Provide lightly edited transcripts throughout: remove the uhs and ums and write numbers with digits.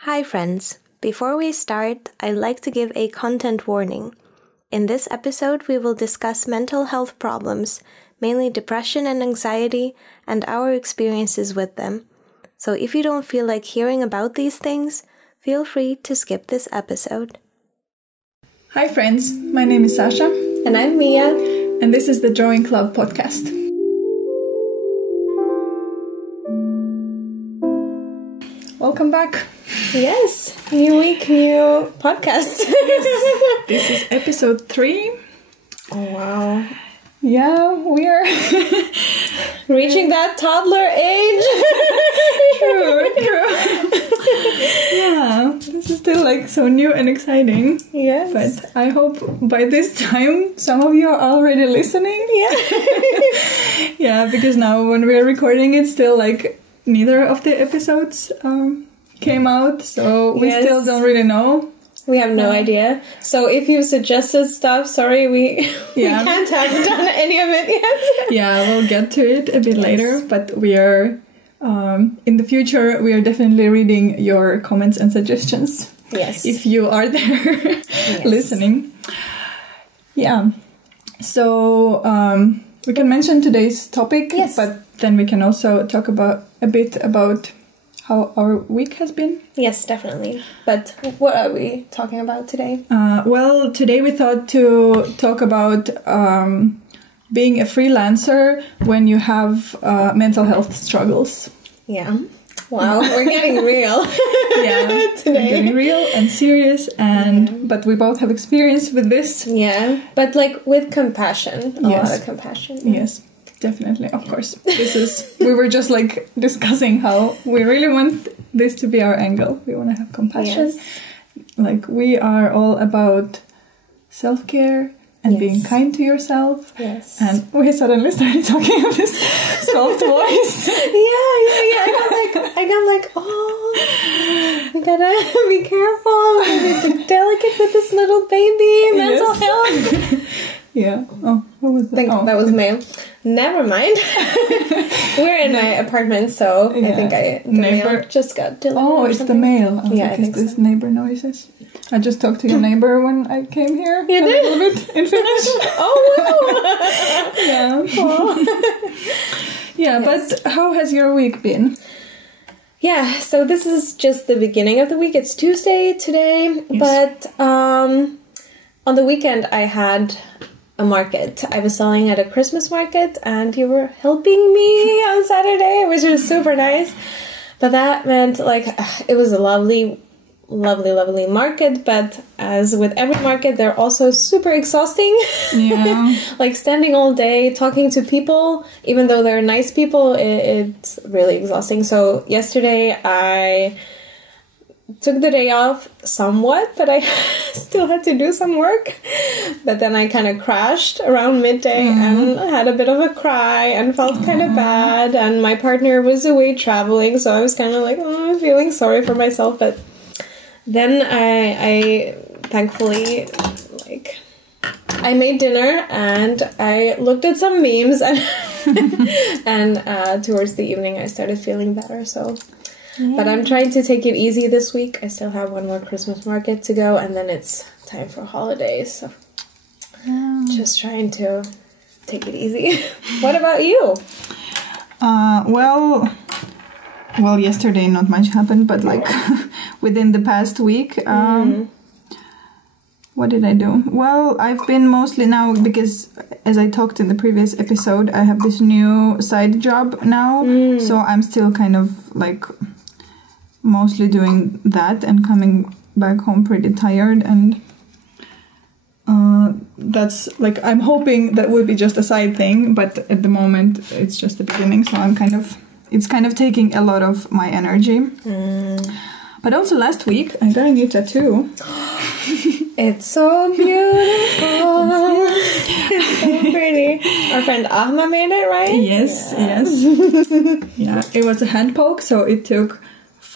Hi friends, before we start, I'd like to give a content warning. In this episode, we will discuss mental health problems, mainly depression and anxiety, and our experiences with them. So if you don't feel like hearing about these things, feel free to skip this episode. Hi friends, my name is Sasha. And I'm Mia. And this is the Drawing Club podcast. Welcome back. Yes, new week, new podcast. Yes. This is episode 3. Oh wow. Yeah, we are reaching that toddler age. True. Yeah, this is still like so new and exciting. Yes. But I hope by this time some of you are already listening. Yeah. Yeah, because now when we are recording it, still like neither of the episodes came out, so we still don't really know. We have no idea. So if you suggested stuff, sorry, we can't have done any of it yet. Yeah, we'll get to it a bit later, but we are, in the future, we are definitely reading your comments and suggestions. Yes. If you are there listening. Yeah. So, we can mention today's topic, but then we can also talk a bit about how our week has been. Yes, definitely. But what are we talking about today? Well, today we thought to talk about being a freelancer when you have mental health struggles. Yeah. Wow, we're getting real. Yeah, today. We're getting real and serious, but we both have experience with this. Yeah, but like with compassion, a lot of compassion. Yes. Definitely, of course. We were just like discussing how we really want this to be our angle. We want to have compassion. Yes. Like we are all about self-care and being kind to yourself. Yes. And we suddenly started talking of this soft voice. I got like, we gotta be careful. We gotta be delicate with this little baby. Mental health. Yeah. Oh, what was that? That was mail. Never mind. We're in my apartment, so I think the mail just got delivered. Oh, it's the mail. I think this so. Neighbor noises. I just talked to your neighbor when I came here. You did? A little bit in Finnish. Oh, wow. Yeah. But how has your week been? Yeah, so this is just the beginning of the week. It's Tuesday today, but on the weekend I had a market. I was selling at a Christmas market and you were helping me on Saturday, which was super nice. But that meant like it was a lovely market, but as with every market, they're also super exhausting. Yeah. Like standing all day, talking to people, even though they're nice people, it's really exhausting. So yesterday I took the day off somewhat, but I still had to do some work. But then I kind of crashed around midday and had a bit of a cry and felt kind of bad. And my partner was away traveling, so I was kind of like feeling sorry for myself. But then I thankfully I made dinner and I looked at some memes and towards the evening I started feeling better. So. But I'm trying to take it easy this week. I still have one more Christmas market to go, and then it's time for holidays. So just trying to take it easy. What about you? Well, yesterday not much happened, but like within the past week, what did I do? Well, I've been mostly now, because as I talked in the previous episode, I have this new side job now. So I'm still kind of like mostly doing that and coming back home pretty tired, and that's like I'm hoping that will be just a side thing, but at the moment it's just the beginning, so it's kind of taking a lot of my energy. But also last week I got a new tattoo. It's so beautiful. It's so pretty. Our friend Ahma made it, right? Yes. Yeah, it was a hand poke, so it took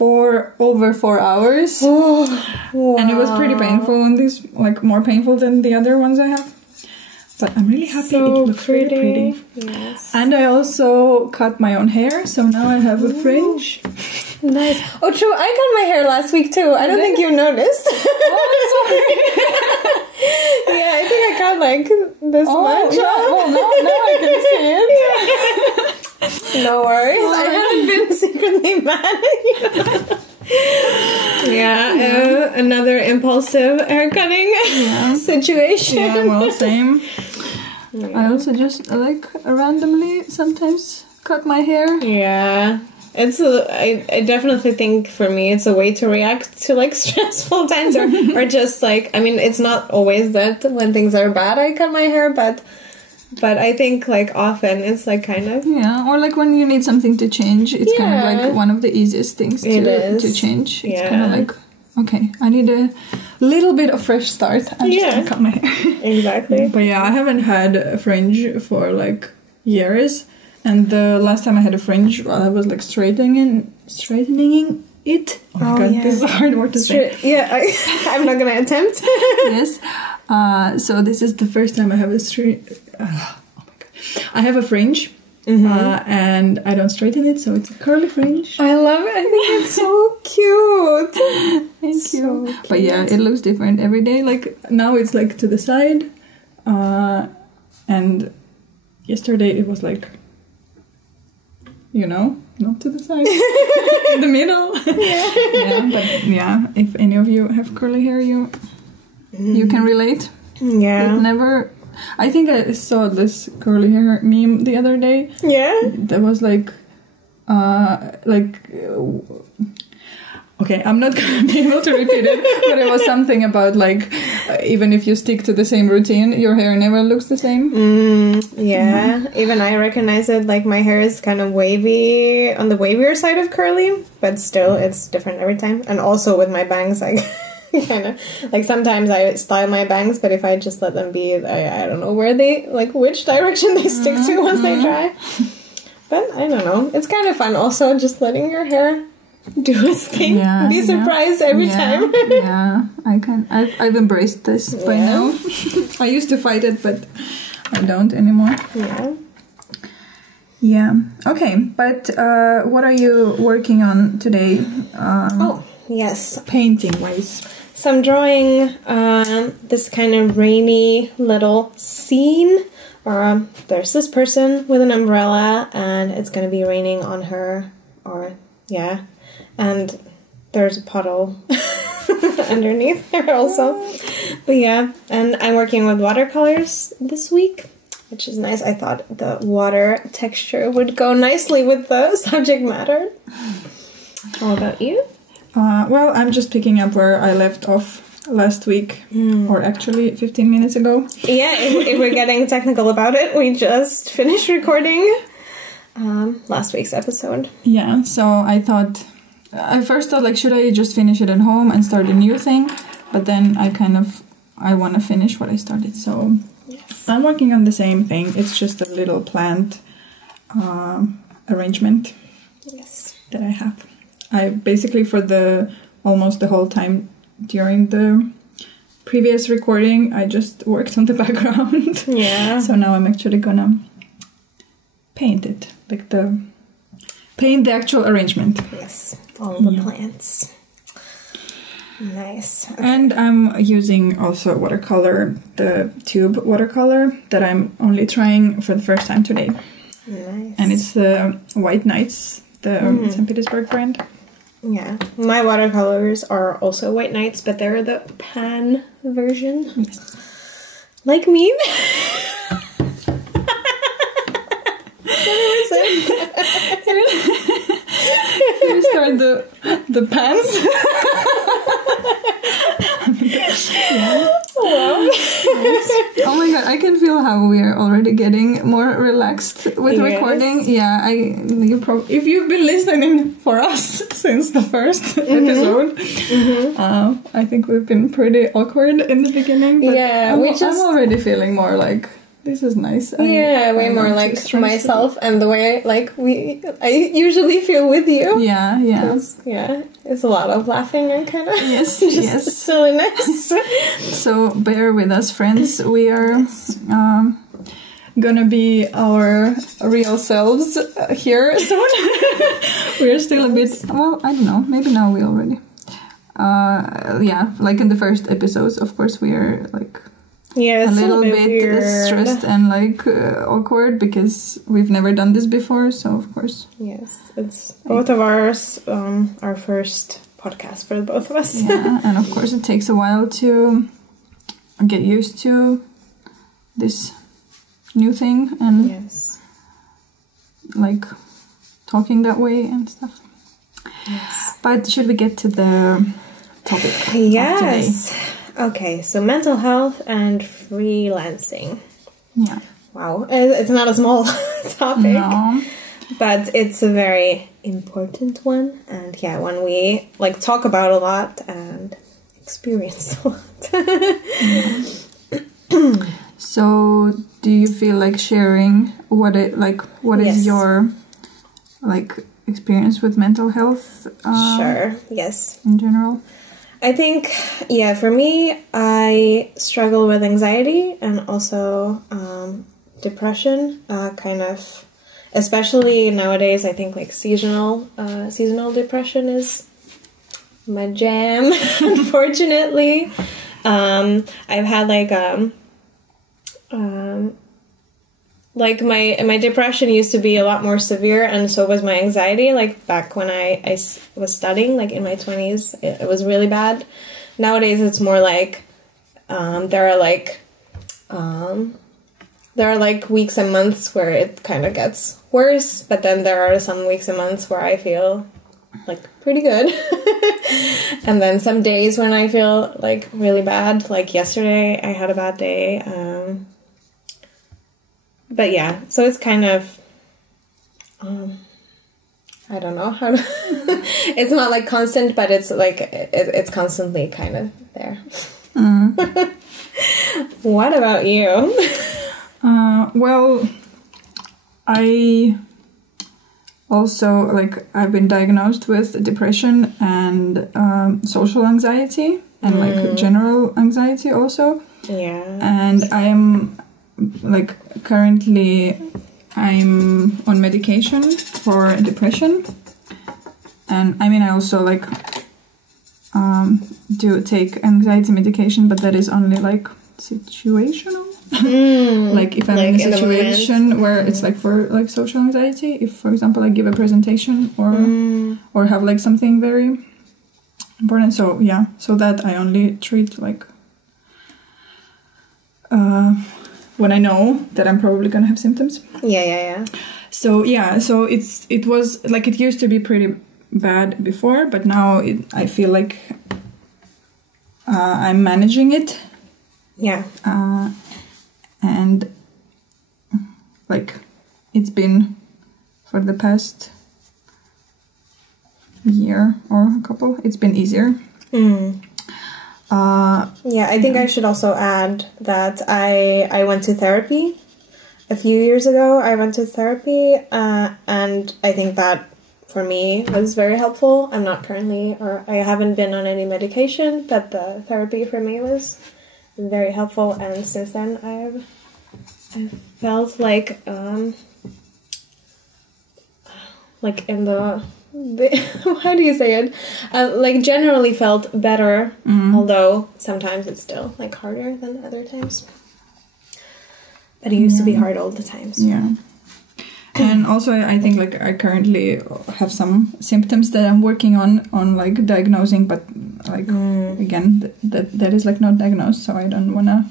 over 4 hours. Oh, wow. And it was pretty painful, and this like more painful than the other ones I have. But I'm really happy. So it looks really pretty. Yes. And I also cut my own hair, so now I have a fringe. Nice. Oh, true. I cut my hair last week too. I don't think you noticed. Oh, sorry. Yeah, I think I cut like this much. Yeah. Well, now I can see it. No worries. Sorry. I haven't been secretly mad at you. Yeah, another impulsive hair cutting situation. Yeah, well, same. I also just randomly sometimes cut my hair. Yeah. I definitely think for me it's a way to react to like stressful times or just like, I mean, it's not always that when things are bad I cut my hair, but I think like often it's like kind of or like when you need something to change, it's kind of like one of the easiest things to change. It's kind of like, okay, I need a little bit of fresh start. I'm just gonna cut my hair. Exactly. But yeah, I haven't had a fringe for like years. And the last time I had a fringe, I was like straightening it. Oh my god, this is a hard word to say. Yeah, I'm not gonna attempt. Yes. So this is the first time I have a I have a fringe, and I don't straighten it, so it's a curly fringe. I love it. I think it's so cute. Thank you. Cute. But yeah, it looks different every day. Like now it's like to the side, and yesterday it was like, not to the side, in the middle. But if any of you have curly hair, you can relate. Yeah. I think I saw this curly hair meme the other day. Yeah. That was like, okay, I'm not going to be able to repeat it, but it was something about like, even if you stick to the same routine, your hair never looks the same. Even I recognize it, like my hair is kind of wavy, on the wavier side of curly, but still it's different every time. And also with my bangs, like kind of, like sometimes I style my bangs, but if I just let them be, I don't know where they, like which direction they stick to once they dry. But I don't know, it's kind of fun also just letting your hair do its thing. Be surprised every time. I've embraced this by now. I used to fight it, but I don't anymore. Okay, but what are you working on today? Painting wise. So I'm drawing this kind of rainy little scene. There's this person with an umbrella and it's going to be raining on her. And there's a puddle underneath there also. But yeah, and I'm working with watercolors this week, which is nice. I thought the water texture would go nicely with the subject matter. How about you? Well, I'm just picking up where I left off last week, or actually 15 minutes ago. Yeah, if we're getting technical about it, we just finished recording last week's episode. Yeah, so I first thought, like, should I just finish it at home and start a new thing? But then I want to finish what I started. So I'm working on the same thing. It's just a little plant arrangement that I have. I basically, for almost the whole time during the previous recording, I just worked on the background. Yeah. So now I'm actually gonna paint it, paint the actual arrangement. Yes, all the plants. Nice. Okay. And I'm using also watercolor, the tube watercolor that I'm only trying for the first time today. Nice. And it's the White Nights, the St Petersburg brand. Yeah, my watercolors are also White Nights, but they're the pan version. Yes. Like me. You start the pants. Wow. Oh my god, I can feel how we are already getting more relaxed with recording. Yeah, if you've been listening for us since the first episode, I think we've been pretty awkward in the beginning. But I'm already feeling more like this is nice. Way more like myself and the way like I usually feel with you. Yeah. It's a lot of laughing and kind of yes, silliness. So bear with us, friends. We are gonna be our real selves here soon. We're still a bit, well, I don't know, maybe now we already. Like in the first episodes, of course, we are like a little bit weird. Stressed and like awkward because we've never done this before, so of course. Yes, it's both of ours, our first podcast for both of us. Yeah, and of course it takes a while to get used to this new thing and like talking that way and stuff. Yes. But should we get to the topic? Yes. Okay, so mental health and freelancing. Yeah. Wow, it's not a small topic. No. But it's a very important one, and one we like talk about a lot and experience a lot. So, do you feel like sharing what is your like experience with mental health? Sure. Yes. In general, I think for me, I struggle with anxiety and also depression. Kind of, especially nowadays. I think like seasonal depression is my jam. Unfortunately, I've had like my depression used to be a lot more severe, and so was my anxiety. Like back when I was studying, like in my 20s, it was really bad. Nowadays, it's more like there are like weeks and months where it kind of gets worse, but then there are some weeks and months where I feel like pretty good. And then some days when I feel like really bad, like yesterday I had a bad day. But so it's kind of, I don't know how to, it's not like constant, but it's like, it's constantly kind of there. What about you? Well, I also, like, I've been diagnosed with depression and social anxiety and like general anxiety also. Yeah. And I'm like currently I'm on medication for depression, and I mean I also like do take anxiety medication, but that is only like situational. Like if I'm like in a situation where it's like for like social anxiety, if for example I give a presentation or have like something very important, so that I only treat like when I know that I'm probably gonna have symptoms. Yeah. So it was like, it used to be pretty bad before, but now I feel like I'm managing it. Yeah. And like it's been for the past year or a couple, it's been easier. I think I should also add that I went to therapy a few years ago. I went to therapy, and I think that for me was very helpful. I'm not currently, or I haven't been on any medication, but the therapy for me was very helpful. And since then, I've felt like in the how do you say it? Like generally felt better, although sometimes it's still like harder than other times. But it used to be hard all the times. Yeah. And also I think like I currently have some symptoms that I'm working on like diagnosing, but like again that is like not diagnosed, so I don't wanna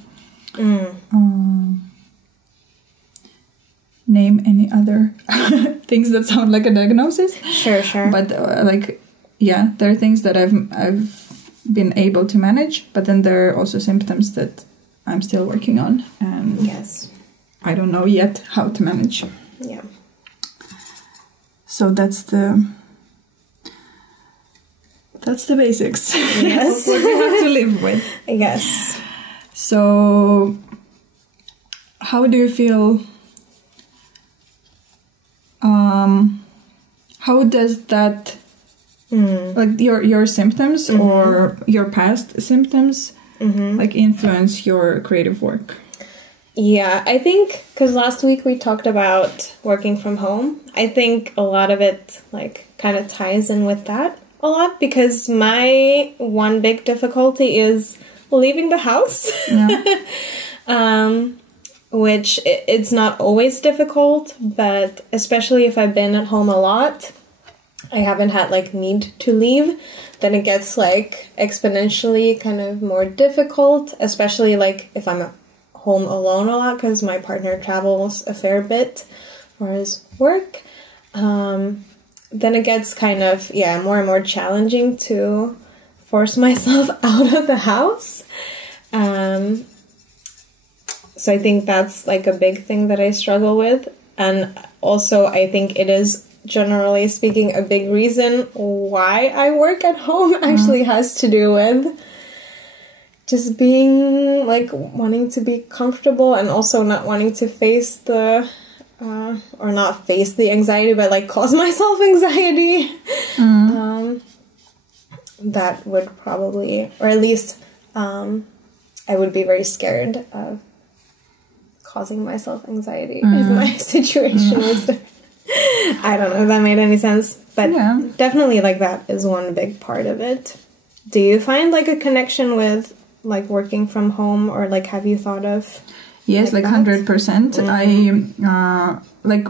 name any other things that sound like a diagnosis. Sure. But there are things that I've been able to manage, but then there are also symptoms that I'm still working on, and I don't know yet how to manage. Yeah. So that's the basics. Yes. What we have to live with. I guess. So how do you feel? How does that, like your symptoms or your past symptoms, like influence your creative work? Yeah, I think because last week we talked about working from home. I think a lot of it like kind of ties in with that a lot, because my one big difficulty is leaving the house. Yeah. Which it's not always difficult, but especially if I've been at home a lot, I haven't had like need to leave, then it gets like exponentially kind of more difficult, especially like if I'm at home alone a lot, because my partner travels a fair bit for his work. Then it gets kind of, more and more challenging to force myself out of the house. So I think that's like a big thing that I struggle with. And also I think it is, generally speaking, a big reason why I work at home actually has to do with just being like wanting to be comfortable and also not wanting to face the or not face the anxiety, but like cause myself anxiety. That would probably, or at least I would be very scared of causing myself anxiety if my situation was I don't know if that made any sense, but definitely like that is one big part of it. Do you find like a connection with like working from home, or like have you thought of? Yes, like 100%. I like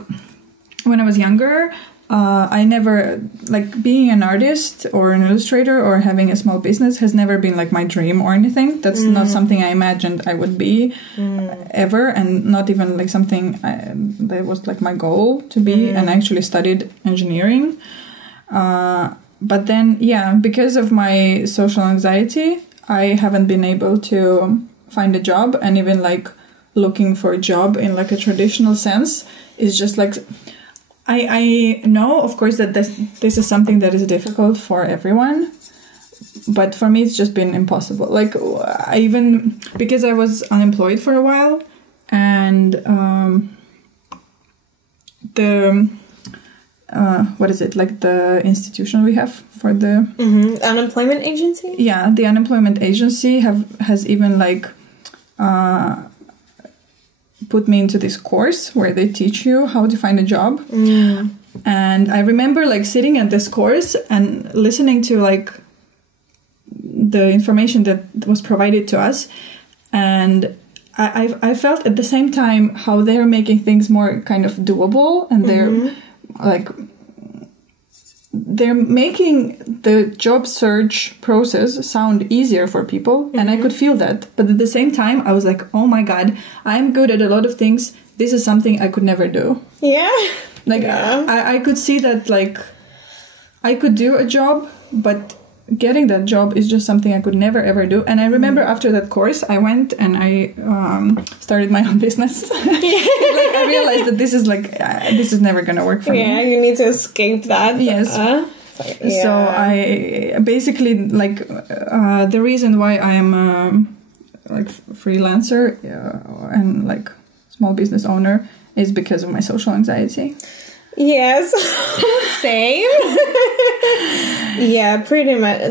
when I was younger, I never, like, being an artist or an illustrator or having a small business has never been like my dream or anything. That's not something I imagined I would be ever, and not even like something that was like my goal to be. And I actually studied engineering. But then, because of my social anxiety, I haven't been able to find a job, and even like looking for a job in like a traditional sense is just like, I know, of course, that this is something that is difficult for everyone, but for me it's just been impossible. Like, because I was unemployed for a while, and what is it, like the institution we have for the unemployment agency? Yeah, the unemployment agency has even like put me into this course where they teach you how to find a job. And I remember like sitting at this course and listening to like the information that was provided to us, and I felt at the same time how they're making things more kind of doable, and they're making the job search process sound easier for people, and I could feel that. But at the same time, I was like, oh my god, I'm good at a lot of things. This is something I could never do. Yeah. Like, I could see that, like, I could do a job, but getting that job is just something I could never ever do. And I remember after that course, I went and I started my own business. Like, I realized that this is never gonna work for me. Yeah, you need to escape that. Yes. So I basically, like, the reason why I am like freelancer and like small business owner is because of my social anxiety. Yes, same. Yeah, pretty much.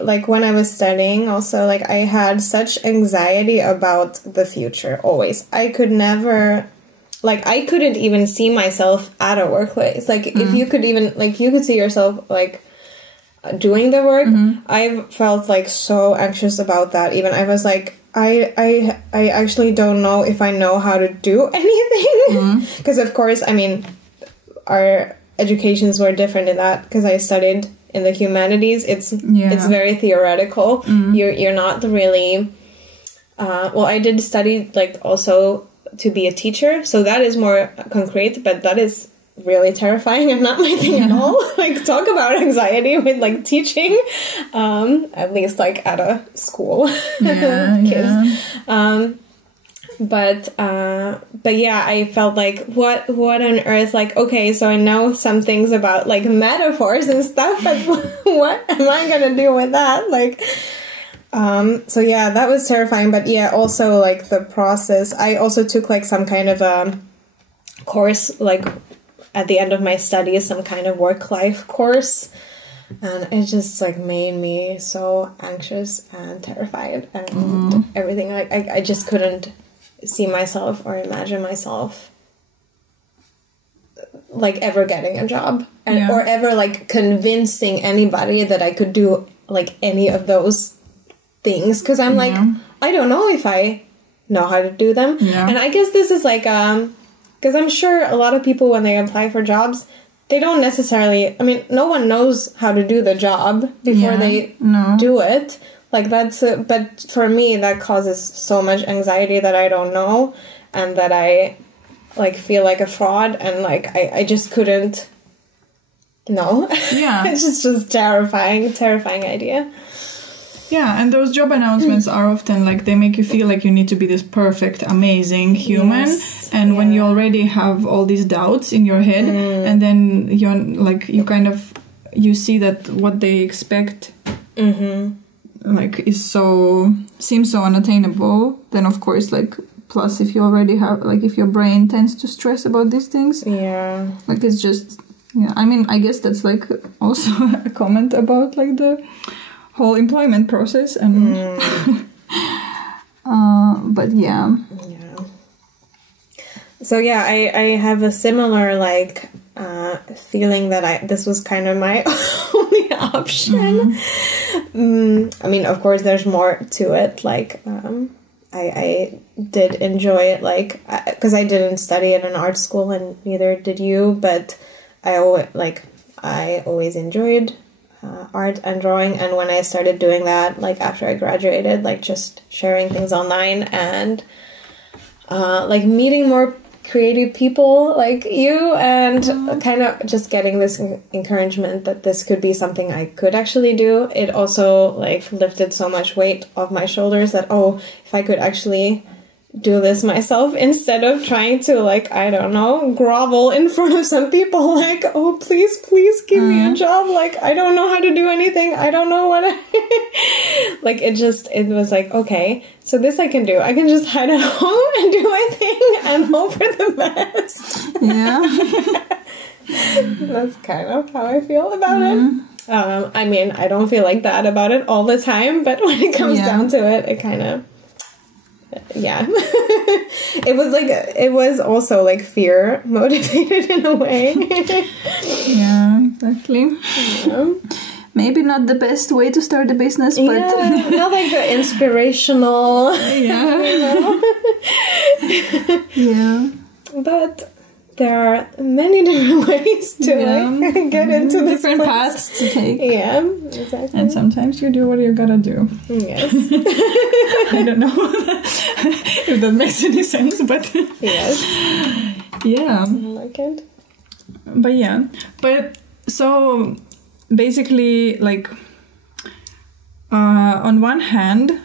Like when I was studying also, like I had such anxiety about the future always. I could never, like I couldn't even see myself at a workplace. Like if you could even, like you could see yourself like doing the work. I felt like so anxious about that. Even I was like, I actually don't know if I know how to do anything. Because of course, I mean, our educations were different in that, because I studied in the humanities. It's very theoretical. You're not really I did study like also to be a teacher, so that is more concrete, but that is really terrifying and not my thing at all. Like, talk about anxiety with like teaching, at least like at a school. Kids. But yeah, I felt like, what on earth, like, okay, so I know some things about like metaphors and stuff, but what am I gonna do with that? Like, So yeah, that was terrifying. But yeah, also like the process. I also took like some kind of a course, like at the end of my studies, some kind of work-life course. And it just like made me so anxious and terrified and everything. Like I just couldn't see myself or imagine myself like ever getting a job and or ever like convincing anybody that I could do like any of those things, because I'm like, I don't know if I know how to do them. And I guess this is like because I'm sure a lot of people when they apply for jobs, they don't necessarily, I mean, no one knows how to do the job before they do it. Like that's but for me that causes so much anxiety that I don't know, and that I like feel like a fraud, and like I just couldn't. No. Yeah. It's just terrifying idea. Yeah, and those job announcements are often like, they make you feel like you need to be this perfect, amazing human. Yes. And when you already have all these doubts in your head, and then you're like, you see that what they expect like seems so unattainable, then of course like, plus if you already have, like if your brain tends to stress about these things. Yeah. Like it's just, I mean, I guess that's like also a comment about like the whole employment process and but so I have a similar like feeling that this was kind of my only option. I mean, of course there's more to it, like I did enjoy it, like because I didn't study at an art school and neither did you, but I always enjoyed art and drawing. And when I started doing that, like after I graduated, like just sharing things online and like meeting more creative people like you, and kind of just getting this encouragement that this could be something I could actually do. It also like lifted so much weight off my shoulders that, if I could actually do this myself instead of trying to like, I don't know, grovel in front of some people like, please give me a job, like I don't know how to do anything, I don't know what like it was like, okay, so this I can do, I can just hide at home and do my thing and hope for the best. That's kind of how I feel about it. I mean, I don't feel like that about it all the time, but when it comes down to it, it kind of it was also like fear motivated in a way. Exactly. Maybe not the best way to start a business, but not like the inspirational. But there are many different ways to like get into this different paths to take. Yeah, exactly. And sometimes you do what you gotta do. Yes. I don't know if that makes any sense, but yes. Yeah. I like it. But so basically, like on one hand,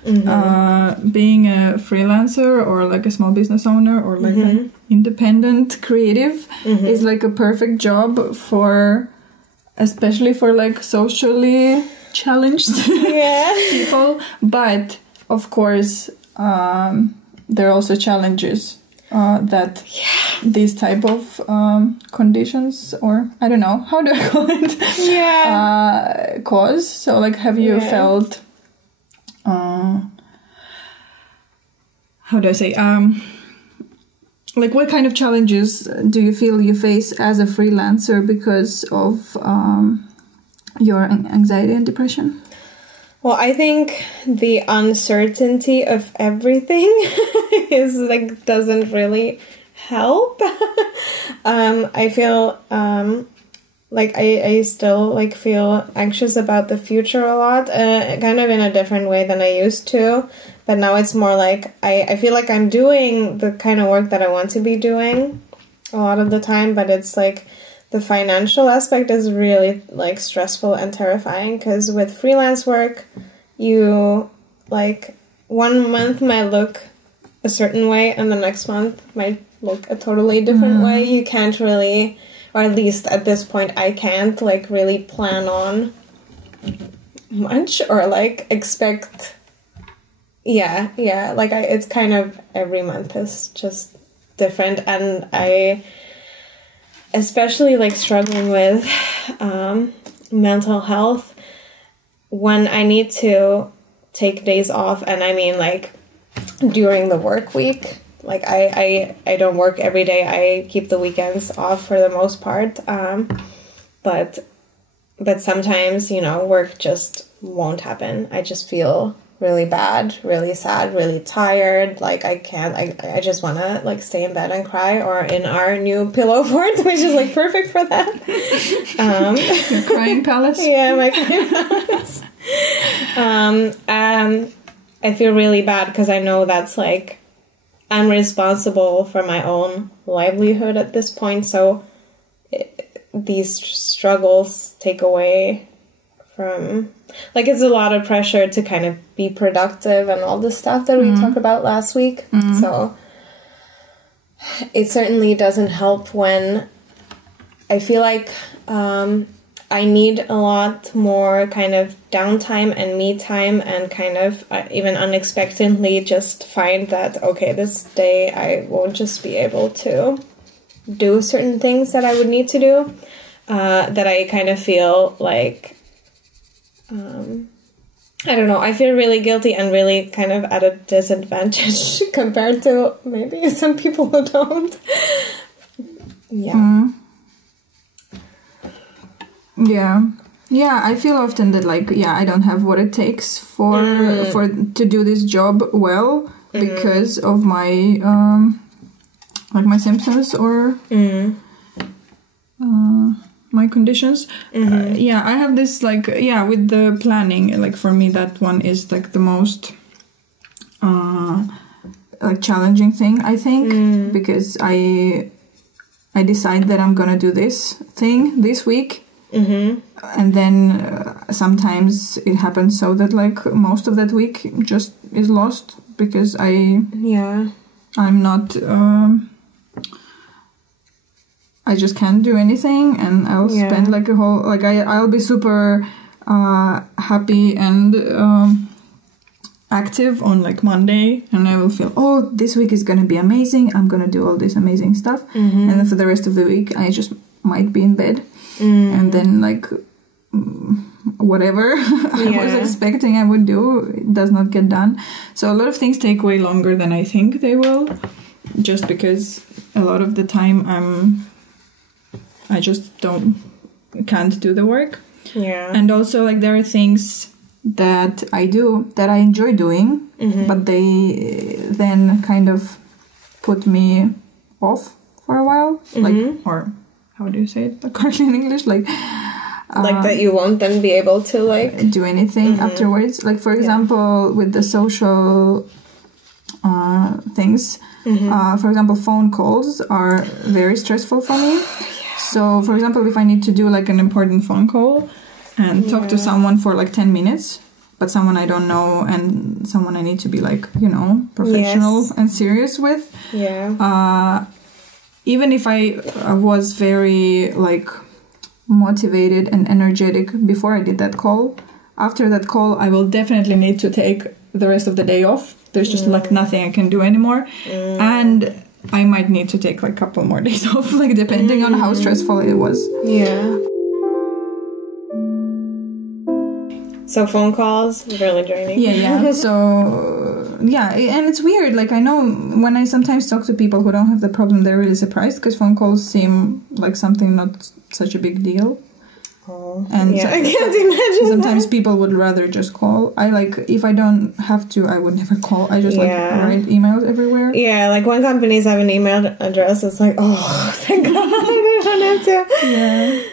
being a freelancer or like a small business owner or like an independent creative is like a perfect job for, especially for like socially challenged people. But of course, there are also challenges that these type of conditions, or I don't know, how do I call it? Cause. So like, have you felt, how do I say, like what kind of challenges do you feel you face as a freelancer because of your anxiety and depression? Well, I think the uncertainty of everything is like doesn't really help. I feel like I still like feel anxious about the future a lot, kind of in a different way than I used to. But now it's more like I feel like I'm doing the kind of work that I want to be doing a lot of the time, but it's like the financial aspect is really like stressful and terrifying, because with freelance work, you like 1 month might look a certain way and the next month might look a totally different way. You can't really, or at least at this point I can't like really plan on much or like expect Yeah. Like, it's kind of every month is just different. And I especially, like, struggling with mental health when I need to take days off. And I mean, like, during the work week. Like, I don't work every day. I keep the weekends off for the most part. But sometimes, you know, work just won't happen. I just feel really bad, really sad, really tired. Like, I just want to, like, stay in bed and cry, or in our new pillow fort, which is, like, perfect for that. Your crying palace? Yeah, my crying palace. I feel really bad because I know that's, like, I'm responsible for my own livelihood at this point, so these struggles take away from... Like, it's a lot of pressure to kind of be productive and all the stuff that we talked about last week. So it certainly doesn't help when I feel like I need a lot more kind of downtime and me time, and kind of even unexpectedly just find that, okay, this day I won't just be able to do certain things that I would need to do, that I kind of feel like, I don't know, I feel really guilty and really kind of at a disadvantage compared to maybe some people who don't. Yeah. Yeah, I feel often that, like, I don't have what it takes for to do this job well because of my like my symptoms or my conditions. I have this, like, with the planning, like, for me that one is, like, the most like challenging thing, I think, because I decide that I'm gonna do this thing this week. And then sometimes it happens so that, like, most of that week just is lost because I'm not I just can't do anything, and I'll spend, like, a whole, like, I'll be super happy and active on, like, Monday, and I will feel, oh, this week is gonna be amazing, I'm gonna do all this amazing stuff, and then for the rest of the week I just might be in bed. And then, like, whatever I was expecting I would do, it does not get done. So a lot of things take way longer than I think they will, just because a lot of the time I just can't do the work. And also, like, there are things that I do that I enjoy doing, but they then kind of put me off for a while, like, or how do you say it correctly in English? Like that you won't then be able to, like, do anything afterwards. Like, for example, with the social things, for example, phone calls are very stressful for me. So, for example, if I need to do, like, an important phone call and talk to someone for, like, 10 minutes, but someone I don't know and someone I need to be, like, you know, professional and serious with. Even if I was very, like, motivated and energetic before I did that call, after that call I will definitely need to take the rest of the day off. There's just, like, nothing I can do anymore. And I might need to take, like, a couple more days off, like, depending on how stressful it was. So phone calls, really draining. So, and it's weird. Like, I know when I sometimes talk to people who don't have the problem, they're really surprised because phone calls seem like something not such a big deal. And I can't imagine. Sometimes people would rather just call. I, like, if I don't have to, I would never call. I just like write emails everywhere. Like, when companies have an email address, it's like, oh, thank God, I don't have to.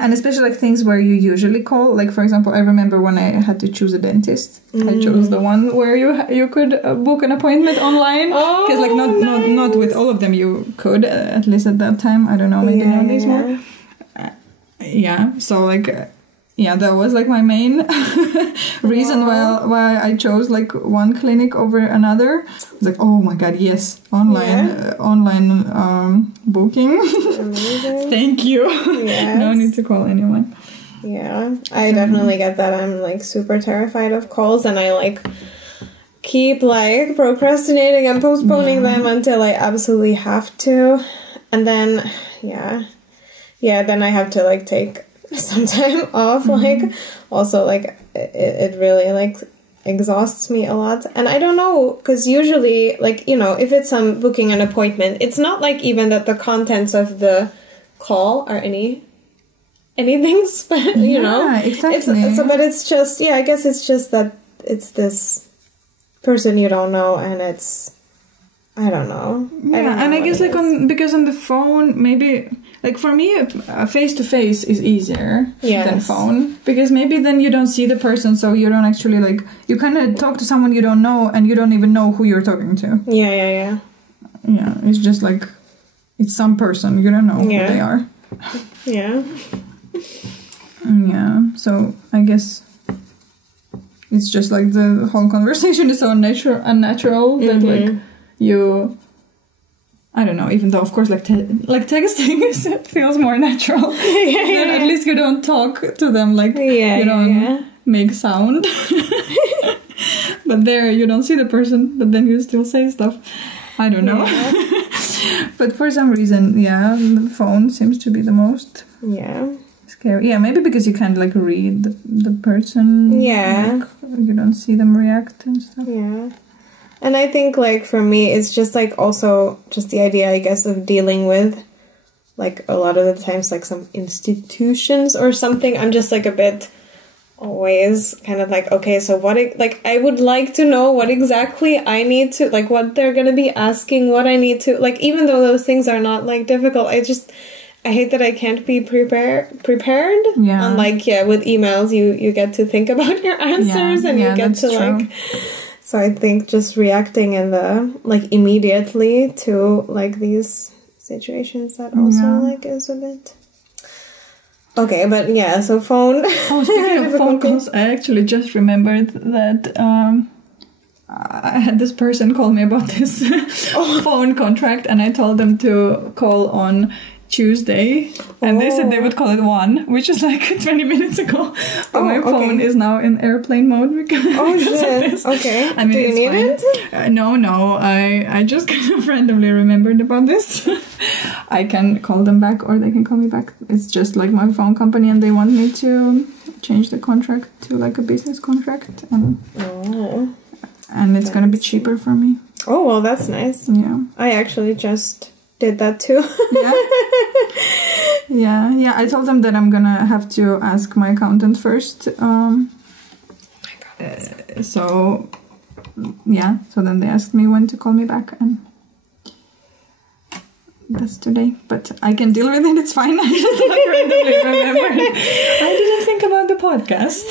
And especially, like, things where you usually call. Like, for example, I remember when I had to choose a dentist, I chose the one where you could book an appointment online. Because, like, not with all of them you could, at least at that time. I don't know, maybe nowadays more. So, like, that was, like, my main reason why I chose, like, one clinic over another. I was like, oh my God, yes, online booking. Thank you. No need to call anyone. I definitely get that. I'm, like, super terrified of calls, and I, like, keep like procrastinating and postponing them until I absolutely have to. And then, then I have to like take some time off. Like, also like it really like exhausts me a lot. And I don't know, because usually, like, you know, if it's booking an appointment, it's not like even that the contents of the call are anything, you know? Exactly. But it's just, I guess it's just that it's this person you don't know, and it's, I don't know. I guess like because on the phone, maybe like for me, face to face is easier than phone, because maybe then you don't see the person, so you don't actually like, you kind of talk to someone you don't know, and you don't even know who you're talking to. Yeah. It's just like it's some person, you don't know who they are. Yeah. So I guess it's just like the whole conversation is so unnatural that like you, I don't know, even though of course like texting feels more natural. Then at least you don't talk to them like you don't make sound. But there you don't see the person, but then you still say stuff. I don't know. But for some reason, the phone seems to be the most scary. Yeah, maybe because you can't like read the person. Yeah. Like, you don't see them react and stuff. Yeah. And I think like for me, it's just like also just the idea, I guess, of dealing with like a lot of the times like some institutions or something. I'm just like a bit always kind of like, okay, so what, like, I would like to know what exactly I need to, like, what they're gonna be asking, what I need to, like, even though those things are not, like, difficult, I hate that I can't be prepared. Yeah. And, like, with emails, you get to think about your answers, and you get to, true. like, so I think just reacting in the, like, immediately to, like, these situations, that also, like, is a bit... Okay, but so phone... Oh, speaking of phone calls, I actually just remembered that I had this person call me about this phone contract, and I told them to call on Tuesday, and they said they would call at 1, which is like 20 minutes ago. But my phone is now in airplane mode because of this. Okay. I mean, do you need it? No. I just kind of randomly remembered about this. I can call them back, or they can call me back. It's just like my phone company, and they want me to change the contract to like a business contract, and it's gonna be cheaper for me. Oh, well, that's nice. Yeah. I actually just did that too. Yeah. I told them that I'm gonna have to ask my accountant first. So then they asked me when to call me back, and that's today. But I can deal with it. It's fine. I just like randomly remembered. I didn't think about the podcast.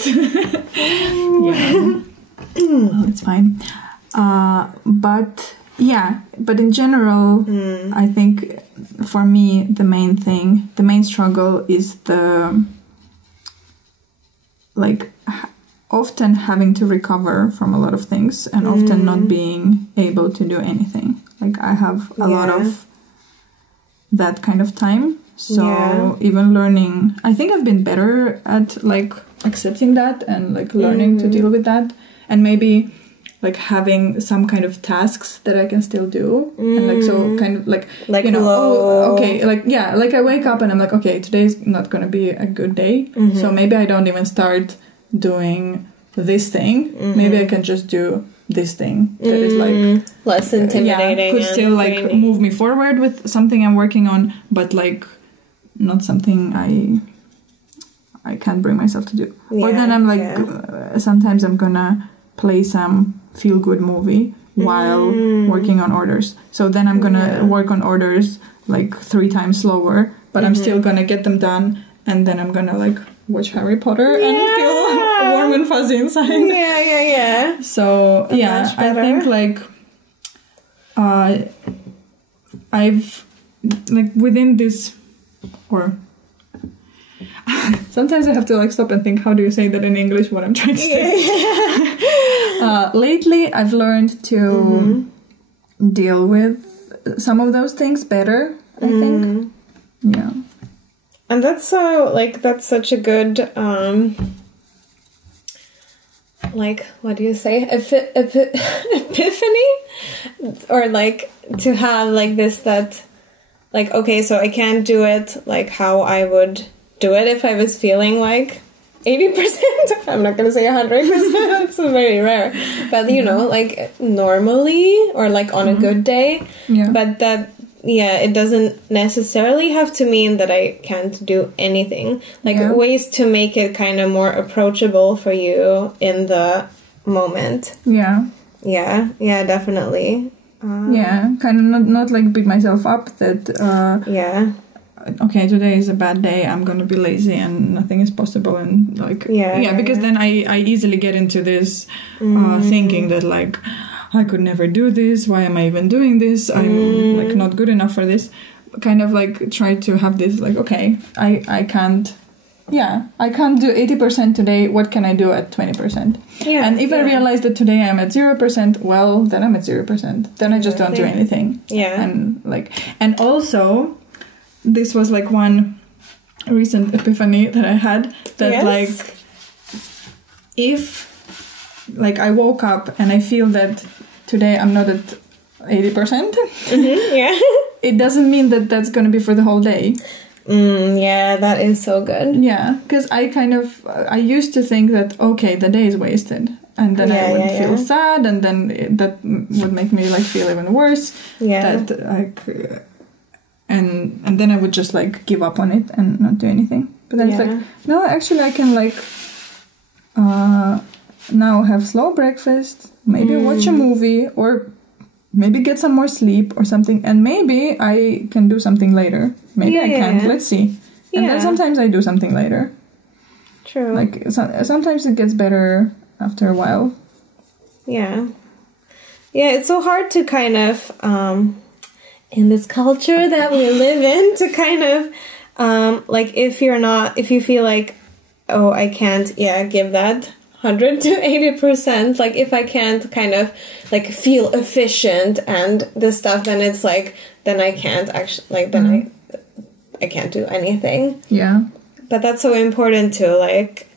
It's fine. But in general, I think for me, the main struggle is often having to recover from a lot of things, and often not being able to do anything. Like, I have a lot of that kind of time. So even learning, I think I've been better at like accepting that and like learning to deal with that, and maybe like having some kind of tasks that I can still do, and like so kind of like you know, like I wake up and I'm like, okay, today's not gonna be a good day, so maybe I don't even start doing this thing. Maybe I can just do this thing that is like less intimidating, could still like move me forward with something I'm working on, but like not something I can't bring myself to do. Or then I'm like sometimes I'm gonna play some feel-good movie while working on orders. So then I'm gonna work on orders like 3 times slower, but I'm still gonna get them done, and then I'm gonna like watch Harry Potter and feel warm and fuzzy inside. Yeah. So I think like I've like within this, or sometimes I have to like stop and think, how do you say that in English, what I'm trying to say. Lately I've learned to deal with some of those things better, I think. Yeah. And that's so like, that's such a good like, what do you say, epiphany, or like to have like this, that like, okay, so I can't do it like how I would do it if I was feeling like 80%. I'm not gonna say 100% that's very rare, but you know, like normally, or like on a good day. But that, it doesn't necessarily have to mean that I can't do anything. Like ways to make it kind of more approachable for you in the moment. Yeah, definitely. Kind of not like beat myself up that okay, today is a bad day, I'm gonna be lazy and nothing is possible, and like because then I easily get into this thinking that like I could never do this, why am I even doing this, I'm like not good enough for this, kind of like try to have this like, okay, I can't do 80% today, what can I do at 20%? And if I realize that today I'm at 0%, well, then I'm at 0%, then I just don't do anything. And also this was like one recent epiphany that I had, that like if like I woke up and I feel that today I'm not at 80%, it doesn't mean that that's going to be for the whole day. That is so good. Because I used to think that, okay, the day is wasted, and then I would feel sad, and then that would make me like feel even worse. That like, and then I would just like give up on it and not do anything. But then it's like, no, actually I can like now have slow breakfast, maybe watch a movie, or maybe get some more sleep or something, and maybe I can do something later. Maybe I can't. Let's see. And then sometimes I do something later. True. Like sometimes it gets better after a while. Yeah, it's so hard to kind of in this culture that we live in, to kind of like if you feel like, oh, I can't give that 100 to 80%, like if I can't kind of like feel efficient and this stuff, then it's like, then I can't actually, like, then I can't do anything. But that's so important to like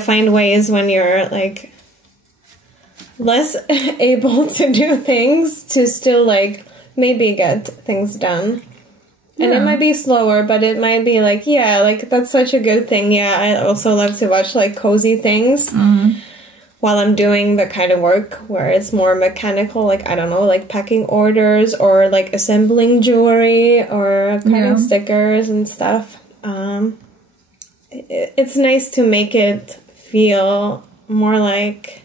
find ways when you're like less able to do things to still like maybe get things done. And it might be slower, but it might be like, like that's such a good thing. I also love to watch like cozy things while I'm doing the kind of work where it's more mechanical, like, I don't know, like packing orders or like assembling jewelry or cutting stickers and stuff. It's nice to make it feel more like,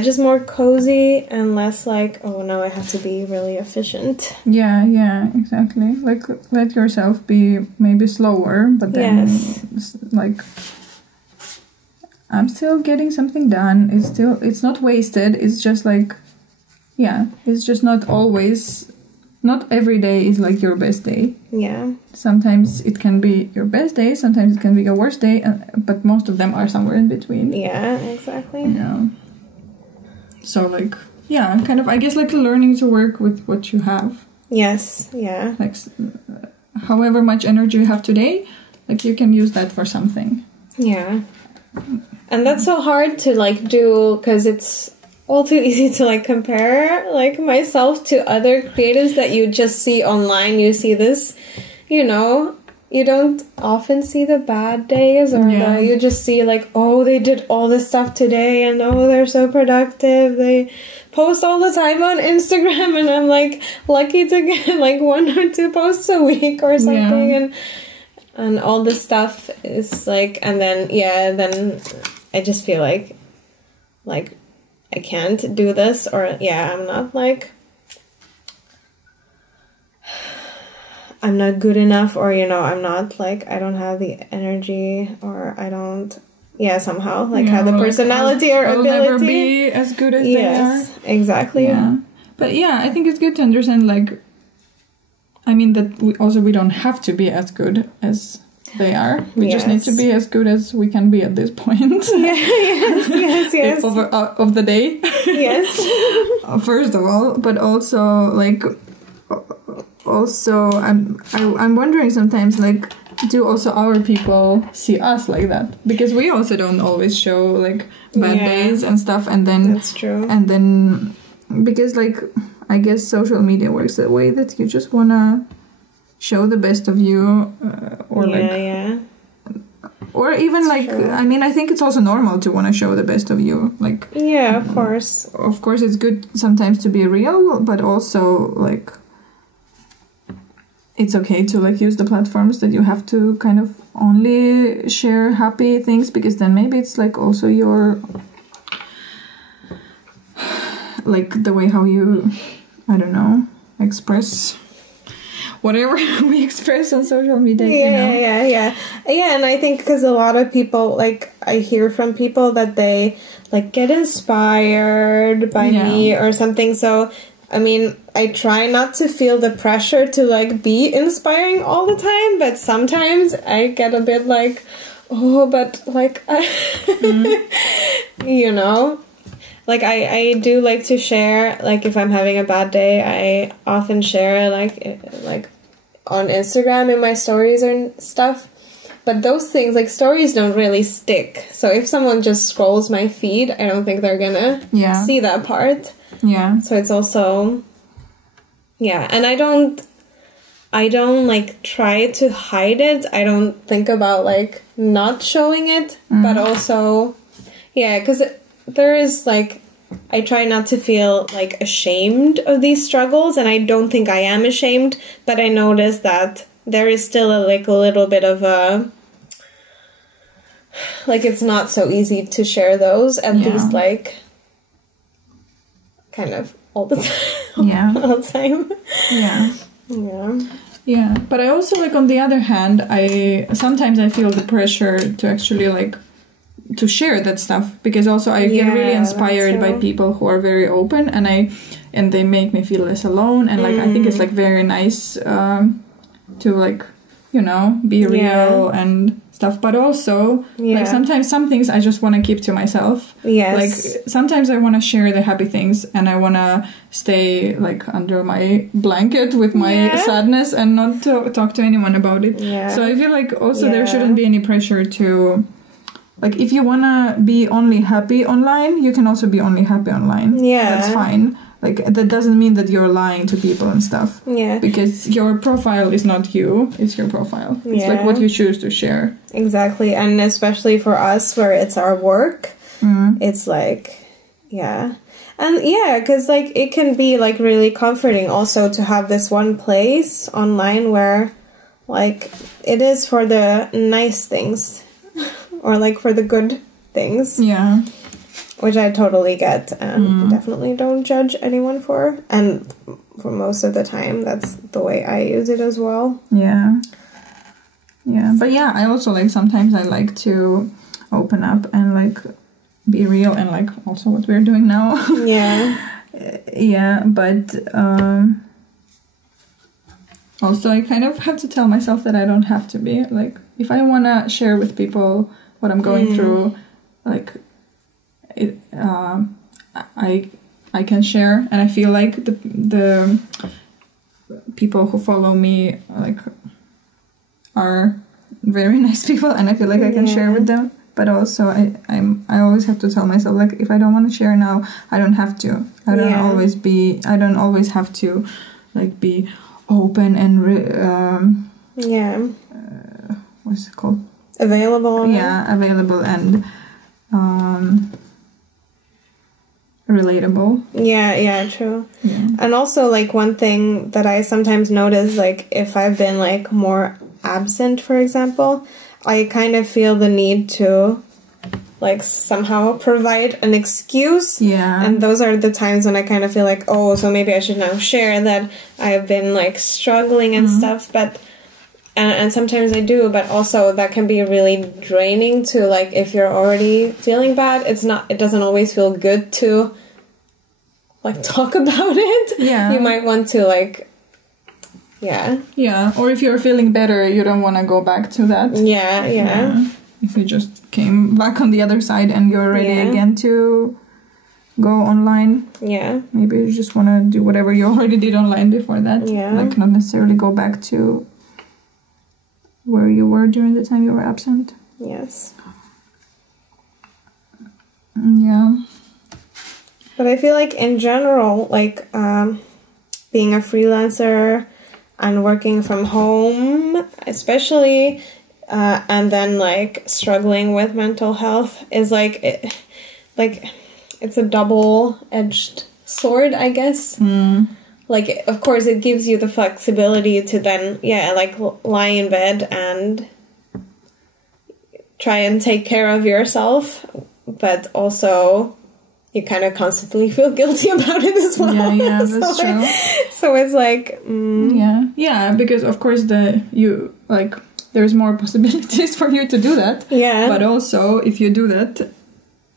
just more cozy and less like, oh no, I have to be really efficient. Exactly. Like let yourself be maybe slower, but then like I'm still getting something done. It's not wasted. It's just like, it's just not every day is like your best day. Sometimes it can be your best day, sometimes it can be your worst day, but most of them are somewhere in between. Exactly. So like, kind of, I guess, like learning to work with what you have. Like however much energy you have today, like you can use that for something. And that's so hard to like do, because it's all too easy to like compare like myself to other creatives that you just see online. You see this, you know, you don't often see the bad days, or you just see like, oh, they did all this stuff today, and oh, they're so productive, they post all the time on Instagram, and I'm like lucky to get like 1 or 2 posts a week or something, and all this stuff is like, and then then I just feel like I can't do this, or I'm not like, I'm not good enough, or I'm not like, I don't have the energy, or I don't somehow like have the personality or ability. I'll never be as good as they are. Exactly. But I think it's good to understand, like, I mean, that we don't have to be as good as they are. We just need to be as good as we can be at this point. Yes. Of the day. First of all, but also like, I'm wondering sometimes, like, do also our people see us like that? Because we also don't always show like bad days and stuff, and then that's true. And then because like I guess social media works that way, that you just wanna show the best of you, or even that's like true. I mean, I think it's also normal to want to show the best of you. Like of course. Of course, it's good sometimes to be real, but also like it's okay to like use the platforms that you have to kind of only share happy things, because then maybe it's like also your like the way how you, I don't know, express whatever we express on social media. Yeah, and I think because a lot of people, like, I hear from people that they like get inspired by me or something, so I mean, I try not to feel the pressure to like be inspiring all the time, but sometimes I get a bit like, oh, but like you know, like I do like to share, like if I'm having a bad day, I often share like on Instagram in my stories and stuff. But those things, like stories, don't really stick. So if someone just scrolls my feed, I don't think they're gonna see that part. Yeah. So it's also, and I don't like try to hide it. I don't think about like not showing it, but also, because there is like, I try not to feel like ashamed of these struggles, and I don't think I am ashamed, but I notice that there is still a little bit of a, like, it's not so easy to share those, at least like kind of all the time. All the time. Yeah, but I also, like, on the other hand, sometimes I feel the pressure to actually like to share that stuff, because also I get really inspired by people who are very open, and they make me feel less alone, and like I think it's like very nice to like, you know, be real and stuff, but also like sometimes some things I just want to keep to myself. Like sometimes I want to share the happy things, and I want to stay like under my blanket with my sadness and not talk to anyone about it. So I feel like also there shouldn't be any pressure to, like, if you want to be only happy online, you can also be only happy online. That's fine. Like, that doesn't mean that you're lying to people and stuff. Because your profile is not you, it's your profile. It's like what you choose to share. Exactly. And especially for us, where it's our work, it's like, And because like it can be like really comforting also to have this one place online where like it is for the nice things. Or like for the good things. Which I totally get, and definitely don't judge anyone for. And for most of the time, that's the way I use it as well. But I also like, sometimes I like to open up and like be real, and like also what we're doing now. But also I kind of have to tell myself that I don't have to be. Like, if I want to share with people what I'm going through, like it, I can share, and I feel like the people who follow me like are very nice people, and I feel like I can share with them. But also I always have to tell myself, like, if I don't want to share now, I don't have to. I don't always have to like be open and what's it called? Available and relatable. True. And also, like, one thing that I sometimes notice, like, if I've been like more absent, for example, I kind of feel the need to like somehow provide an excuse. And those are the times when I kind of feel like, oh, so maybe I should now share that I've been like struggling and stuff. But and sometimes I do, but also that can be really draining to, like, if you're already feeling bad, it doesn't always feel good to like talk about it. You might want to like or if you're feeling better, you don't want to go back to that. If you just came back on the other side and you're ready again to go online, maybe you just want to do whatever you already did online before that. Like, not necessarily go back to where you were during the time you were absent. Yes. Yeah. But I feel like in general, like being a freelancer and working from home, especially, and then like struggling with mental health is like it's a double-edged sword, I guess. Like, of course, it gives you the flexibility to then, lie in bed and try and take care of yourself, but also you kind of constantly feel guilty about it as well. Yeah, that's true. So it's like... Yeah, because of course there's more possibilities for you to do that. Yeah. But also, if you do that,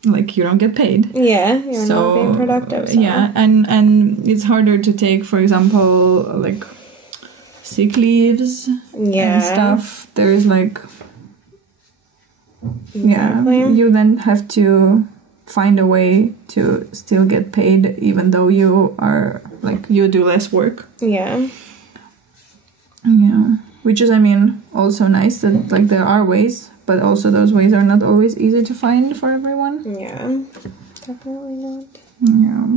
like, you don't get paid. Yeah, you're not being productive. So. Yeah, and it's harder to take, for example, like, sick leaves and stuff. There's like... Exactly. Yeah, you then have to find a way to still get paid, even though you are, like, you do less work. Yeah. Yeah. Which is, I mean, also nice that, like, there are ways, but also those ways are not always easy to find for everyone. Yeah. Definitely not. Yeah.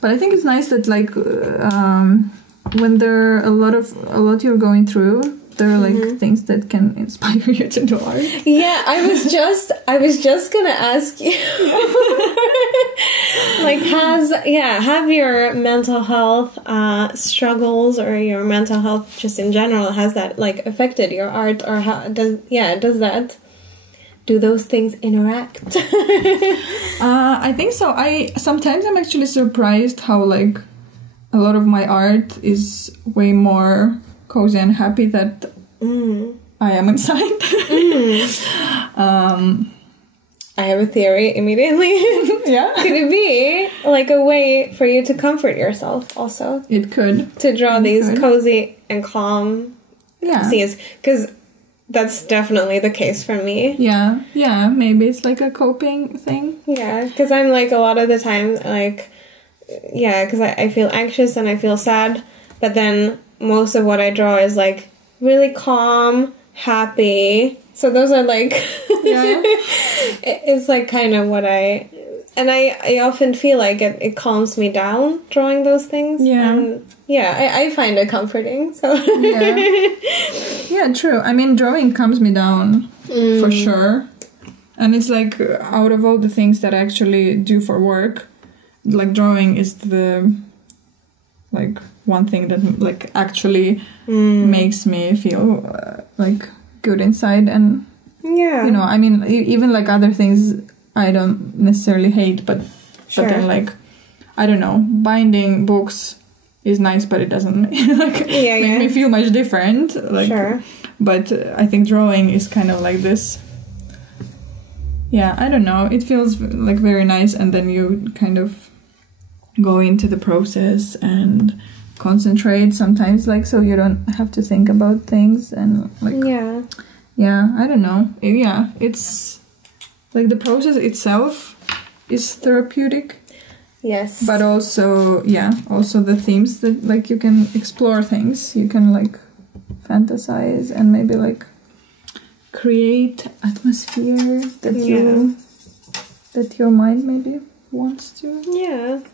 But I think it's nice that, like, when there are a lot you're going through, there are like things that can inspire you to do art. Yeah, I was just gonna ask you, like, have your mental health struggles or your mental health just in general, has that like affected your art, or do those things interact? I think so. Sometimes I'm actually surprised how, like, a lot of my art is way more cozy and happy that I am inside. I have a theory immediately. Yeah. Could it be like a way for you to comfort yourself also? It could. To draw these cozy and calm scenes. Because that's definitely the case for me. Yeah. Yeah, maybe it's like a coping thing. Yeah, because I'm like a lot of the time, like, because I feel anxious and I feel sad, but then most of what I draw is like really calm, happy. So those are like, it's like kind of what I often feel like it calms me down drawing those things. Yeah. And I find it comforting. So yeah, true. I mean, drawing calms me down for sure. And it's like, out of all the things that I actually do for work, like, drawing is the, like, one thing that, like, actually makes me feel like good inside. And you know, I mean, even like other things I don't necessarily hate, but then, like, I don't know, binding books is nice, but it doesn't like make me feel much different, like, but I think drawing is kind of like this. I don't know, it feels like very nice, and then you kind of go into the process and concentrate sometimes, like, so you don't have to think about things, and like I don't know, it's like the process itself is therapeutic, but also the themes that, like, you can explore things, you can, like, fantasize and maybe, like, create atmosphere that your mind maybe wants to.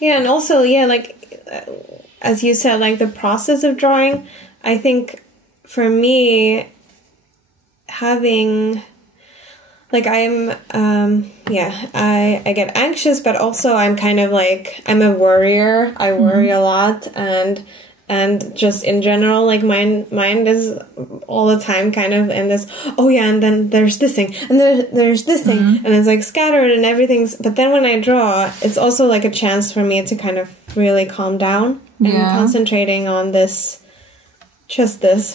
And also, like, as you said, like, the process of drawing, I think for me, having, like, I'm, I get anxious, but also I'm kind of like, I'm a worrier. I worry a lot, and just in general, like, mind is all the time kind of in this, and then there's this thing, and there's this thing, and it's like scattered and everything's, but then when I draw, it's also like a chance for me to kind of really calm down and concentrating on this,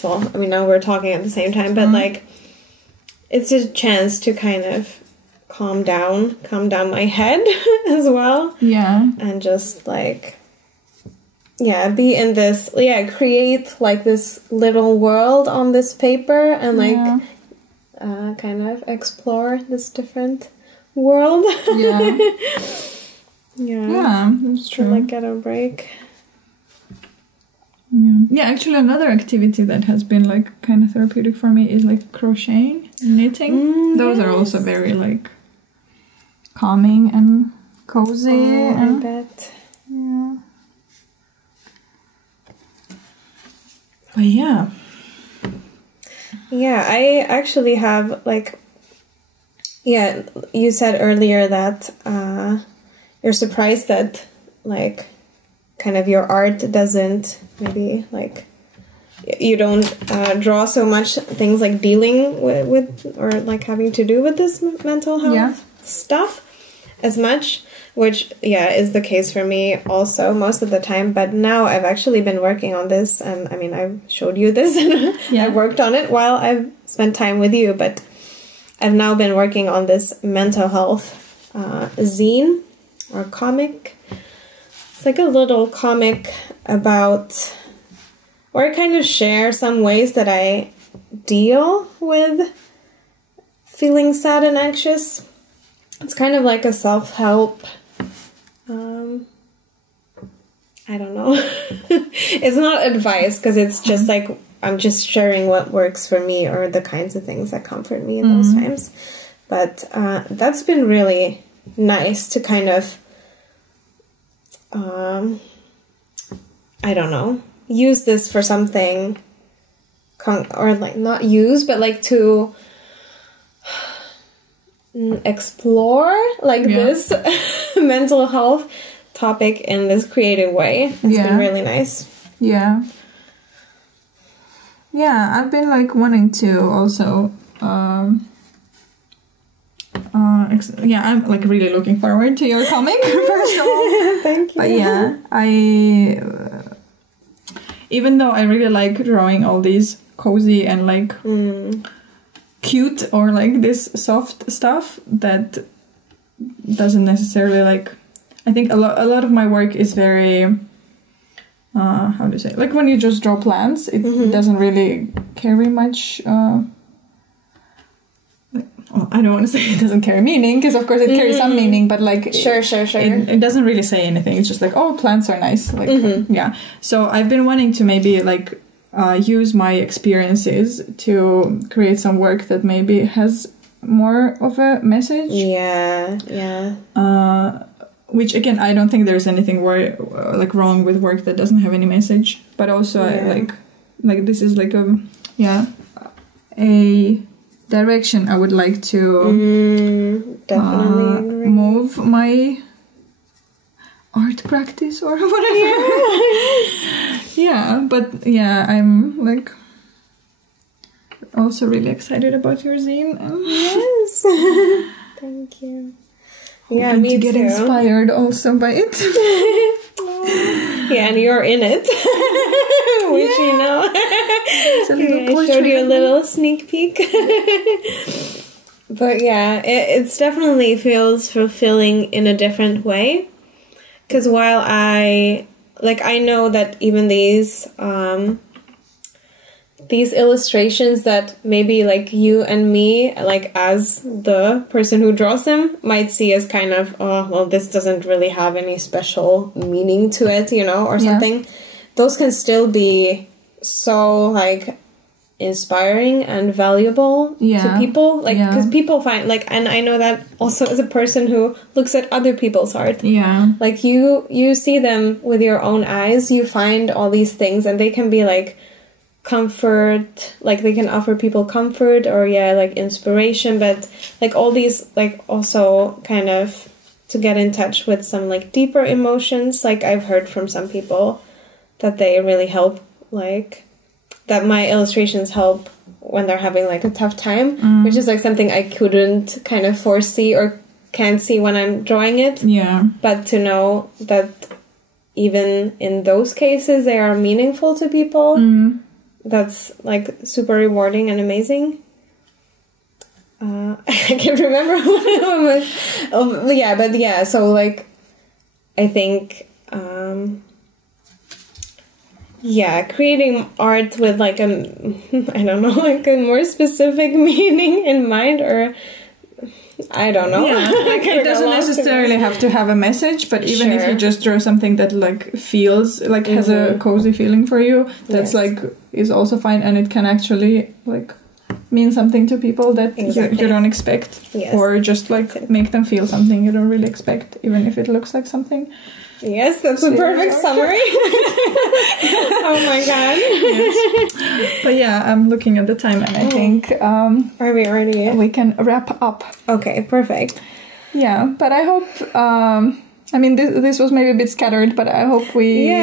well, I mean, now we're talking at the same time, but like, it's a chance to kind of calm down my head as well. And just, like, be in this, create, like, this little world on this paper, and, like, kind of explore this different world. That's true. Like, get a break. Yeah, actually another activity that has been like kind of therapeutic for me is like crocheting, knitting. Those are also very like calming and cozy. I bet. Yeah. But yeah. Yeah, I actually have like, yeah, you said earlier that you're surprised that like kind of your art doesn't maybe like, you don't draw so much things like dealing with or like having to do with this mental health stuff as much, which is the case for me also most of the time. But now I've actually been working on this, and I mean I showed you this and I worked on it while I've spent time with you, but I've now been working on this mental health zine or comic. It's like a little comic about, where I kind of share some ways that I deal with feeling sad and anxious. It's kind of like a self-help, I don't know. It's not advice, because it's just like, I'm just sharing what works for me or the kinds of things that comfort me in those times. But that's been really nice to kind of, I don't know, use this for something, or like not use, but like to explore like this mental health topic in this creative way. It's been really nice. Yeah, I've been like wanting to also I'm like really looking forward to your comic first of all. Thank you. But yeah, I even though I really like drawing all these cozy and like cute or like this soft stuff that doesn't necessarily like, I think a lot of my work is very how do you say, like when you just draw plants, it doesn't really carry much I don't want to say it doesn't carry meaning, because of course it carries some meaning, but like sure. It doesn't really say anything. It's just like, oh, plants are nice, like so I've been wanting to maybe like use my experiences to create some work that maybe has more of a message. Which again, I don't think there's anything like wrong with work that doesn't have any message, but also I like this is like a direction I would like to definitely move my art practice or whatever. But I'm like also really excited about your zine. Yes. Thank you. Yeah, me to get inspired also by it. Yeah, and you're in it. Which you know. It's a little I showed you a little sneak peek. But yeah, it definitely feels fulfilling in a different way. Because while I know that even these illustrations that maybe like you and me, like as the person who draws them, might see as kind of, oh, well, this doesn't really have any special meaning to it, you know, or something. Those can still be so like inspiring and valuable to people, like because people find like, and I know that also as a person who looks at other people's art, like you see them with your own eyes, you find all these things, and they can be like comfort, like they can offer people comfort or like inspiration, but like all these like also kind of to get in touch with some like deeper emotions. Like I've heard from some people that they really help, like that my illustrations help when they're having like a tough time, which is like something I couldn't kind of foresee or can't see when I'm drawing it. But to know that even in those cases they are meaningful to people, that's like super rewarding and amazing. I can't remember what it was. So like I think creating art with like I don't know, like a more specific meaning in mind, or I don't know. Yeah, like it doesn't necessarily have to have a message, but even if you just draw something that like feels like has a cozy feeling for you, that's like is also fine, and it can actually like mean something to people that you don't expect, or just like make them feel something you don't really expect, even if it looks like something. Yes, that's a perfect summary. Oh my god. Yes. But yeah, I'm looking at the time, and I think are we ready? We can wrap up. Okay, perfect. Yeah, but I hope I mean this was maybe a bit scattered, but I hope we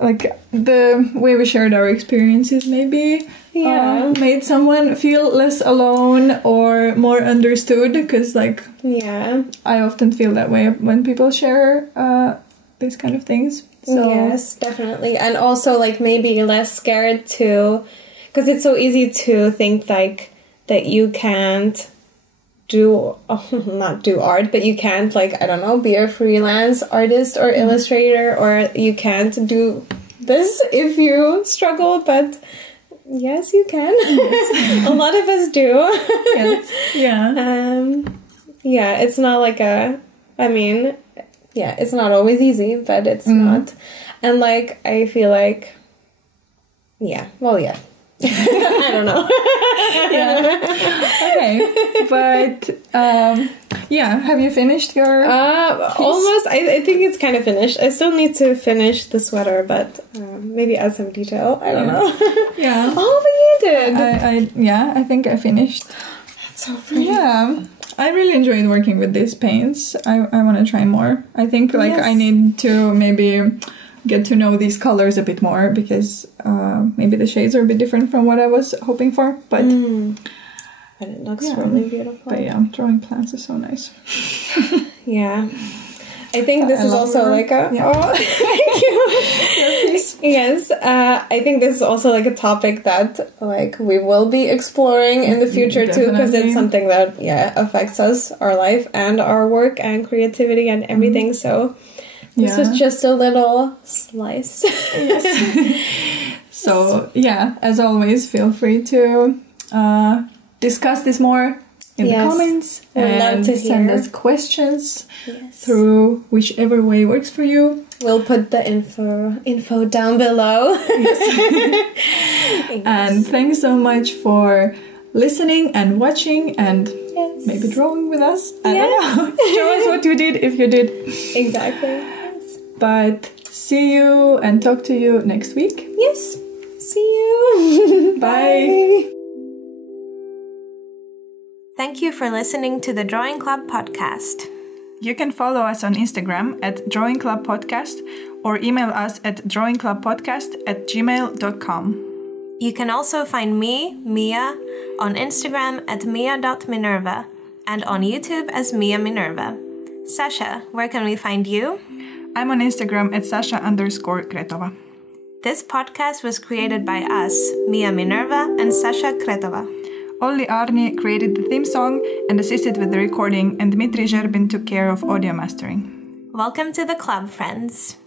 like the way we shared our experiences maybe made someone feel less alone or more understood, because like I often feel that way when people share these kind of things. So yes, definitely. And also like maybe less scared to, because it's so easy to think like that you can't not do art, but you can't like, I don't know, be a freelance artist or illustrator, or you can't do this if you struggle, but yes, you can. Yes. A lot of us do. Yes. Yeah. It's not like it's not always easy, but it's not. And like, I feel like, I don't know. Okay, but have you finished your piece? Almost. I think it's kind of finished. I still need to finish the sweater, but maybe add some detail. I don't know. Yeah. Oh, but you did. I think I finished. That's so pretty. Yeah. I really enjoyed working with these paints. I want to try more. I think I need to maybe get to know these colors a bit more, because maybe the shades are a bit different from what I was hoping for. But it looks really beautiful. But yeah, drawing plants is so nice. Yeah. I think this is also like a... Yeah. Oh, thank you. Yes. I think this is also like a topic that like we will be exploring in the future too, because it's something that affects us, our life and our work and creativity and everything. So this was just a little slice. Yes. So as always, feel free to discuss this more in the comments, and send us questions through whichever way works for you. We'll put the info down below. Yes. And thanks so much for listening and watching and maybe drawing with us. I don't know. Show us what you did if you did. Exactly. Yes. But see you and talk to you next week. Yes. See you. Bye. Thank you for listening to the Drawing Club podcast. You can follow us on Instagram at Drawing Club Podcast, or email us at drawingclubpodcast@gmail.com. You can also find me, Mia, on Instagram at mia.minerva and on YouTube as Mia Minerva. Sasha, where can we find you? I'm on Instagram at Sasha_Kretova. This podcast was created by us, Mia Minerva and Sasha Kretova. Olli Aarni created the theme song and assisted with the recording, and Dmitri Zherbin took care of audio mastering. Welcome to the club, friends.